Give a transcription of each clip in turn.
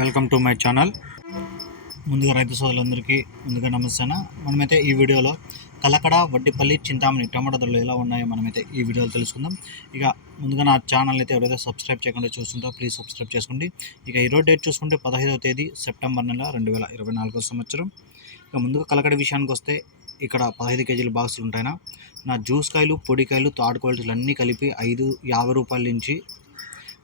Welcome to my channel. ముందుగా రైతు సోదరులందరికీ ముందుగా నమస్తేనా మనమైతే ఈ వీడియోలో కలకడ వడ్డిపల్లి చింతామణి టమాటా ధరలు ఎలా ఉన్నాయో మనమైతే ఈ వీడియోలో తెలుసుకుందాం. ఇక ముందుగా నా ఛానల్ అయితే ఎవరైతే సబ్స్క్రైబ్ చేయకుండా చూస్తుంటారో ప్లీజ్ సబ్స్క్రైబ్ చేసుకోండి. ఇక ఈరోజు డేట్ చూసుకుంటే పదహైదవ తేదీ సెప్టెంబర్ నెల రెండు వేల ఇరవై నాలుగో సంవత్సరం. ఇక ముందుగా కలకడ విషయానికి వస్తే ఇక్కడ పదహైదు కేజీల బాక్సులు ఉంటాయినా. నా జ్యూస్ కాయలు పొడికాయలు తాడు క్వాలిటీలు అన్నీ కలిపి ఐదు యాభై రూపాయల నుంచి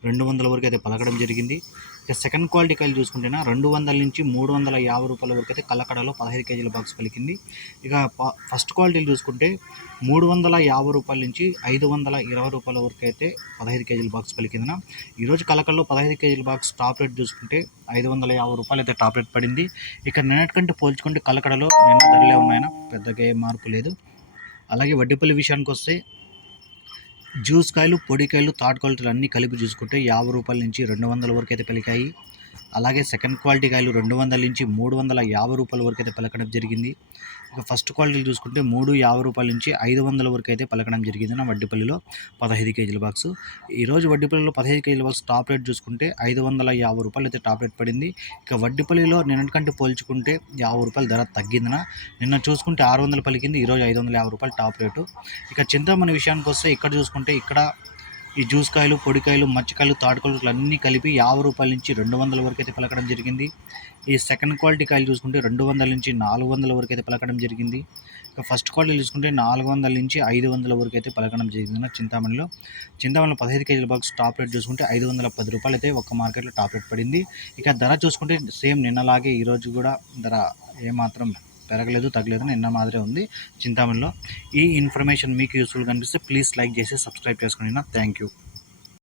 రెండు వందల వరకు అయితే పలకడం జరిగింది. ఇక సెకండ్ క్వాలిటీ కాయలు చూసుకుంటేనా రెండు వందల నుంచి మూడు వందల యాభై రూపాయల వరకు అయితే కల్లకడలో పదహైదు కేజీల బాక్స్ పలికింది. ఇక ప- ఫస్ట్ క్వాలిటీలు చూసుకుంటే మూడు వందల యాభై రూపాయల నుంచి ఐదు వందల ఇరవై రూపాయల వరకు అయితే పదహైదు కేజీల బాక్స్ పలికిందిన. ఈరోజు కలకల్లో పదహైదు కేజీల బాక్స్ టాప్ రేట్ చూసుకుంటే ఐదు వందల యాభై రూపాయలు అయితే టాప్ రేట్ పడింది. ఇక నిన్నటికంటే పోల్చుకుంటే కలకడలో నిన్న ధరలే ఉన్నాయన పెద్దగా ఏ మార్పు లేదు. అలాగే వడ్డీపల్లి విషయానికి వస్తే జ్యూస్ కాయలు పొడికాయలు తాటికాయలు అన్నీ కలిపి చూసుకుంటే యాభై రూపాయల నుంచి రెండు వందల వరకు అయితే పలికాయి అలాగే సెకండ్ క్వాలిటీ కాయలు రెండు వందల నుంచి మూడు వందల యాభై రూపాయల వరకు అయితే పలకడం జరిగింది. ఇక ఫస్ట్ క్వాలిటీలు చూసుకుంటే మూడు యాభై రూపాయల నుంచి ఐదు వందల వరకు అయితే పలకడం జరిగింది నా వడ్డీపల్లిలో పదహైదు కేజీల బాక్స్ ఈరోజు వడ్డీపల్లిలో పదహైదు కేజీల బాక్స్ టాప్ రేట్ చూసుకుంటే ఐదు వందల యాభై రూపాయలు అయితే టాప్ రేట్ పడింది. ఇక వడ్డీపల్లిలో నిన్నటికంటే పోల్చుకుంటే యాభై రూపాయలు ధర తగ్గిందినా. నిన్న చూసుకుంటే ఆరు వందలు పలికింది ఈరోజు ఐదు వందల యాభై రూపాయలు టాప్ రేటు ఇక చింతమని విషయానికి వస్తే ఇక్కడ చూసుకుంటే ఇక్కడ ఈ జ్యూస్ కాయలు పొడికాయలు మచ్చకాయలు తాడుకాయలు అన్నీ కలిపి యాభై రూపాయల నుంచి రెండు వందల వరకు అయితే పలకడం జరిగింది. ఈ సెకండ్ క్వాలిటీ కాయలు చూసుకుంటే రెండు వందల నుంచి నాలుగు వందల వరకు అయితే పలకడం జరిగింది. ఇక ఫస్ట్ క్వాలిటీ చూసుకుంటే నాలుగు వందల నుంచి ఐదు వందల వరకు అయితే పలకడం జరిగింది చింతామణిలో. చింతామణిలో పదహైదు కేజీల బాక్స్ టాప్ రేట్ చూసుకుంటే ఐదు వందల పది రూపాయలు అయితే ఒక్క మార్కెట్లో టాప్ రేట్ పడింది. ఇక ధర చూసుకుంటే సేమ్ నిన్నలాగే ఈరోజు కూడా ధర ఏమాత్రం పెరగలేదు తగ్గలేదు నిన్న మాదిరే ఉంది చింతామణిలో. ఈ ఇన్ఫర్మేషన్ మీకు యూస్ఫుల్ కనిపిస్తే ప్లీజ్ లైక్ చేసి సబ్స్క్రైబ్ చేసుకోండి థ్యాంక్ యూ.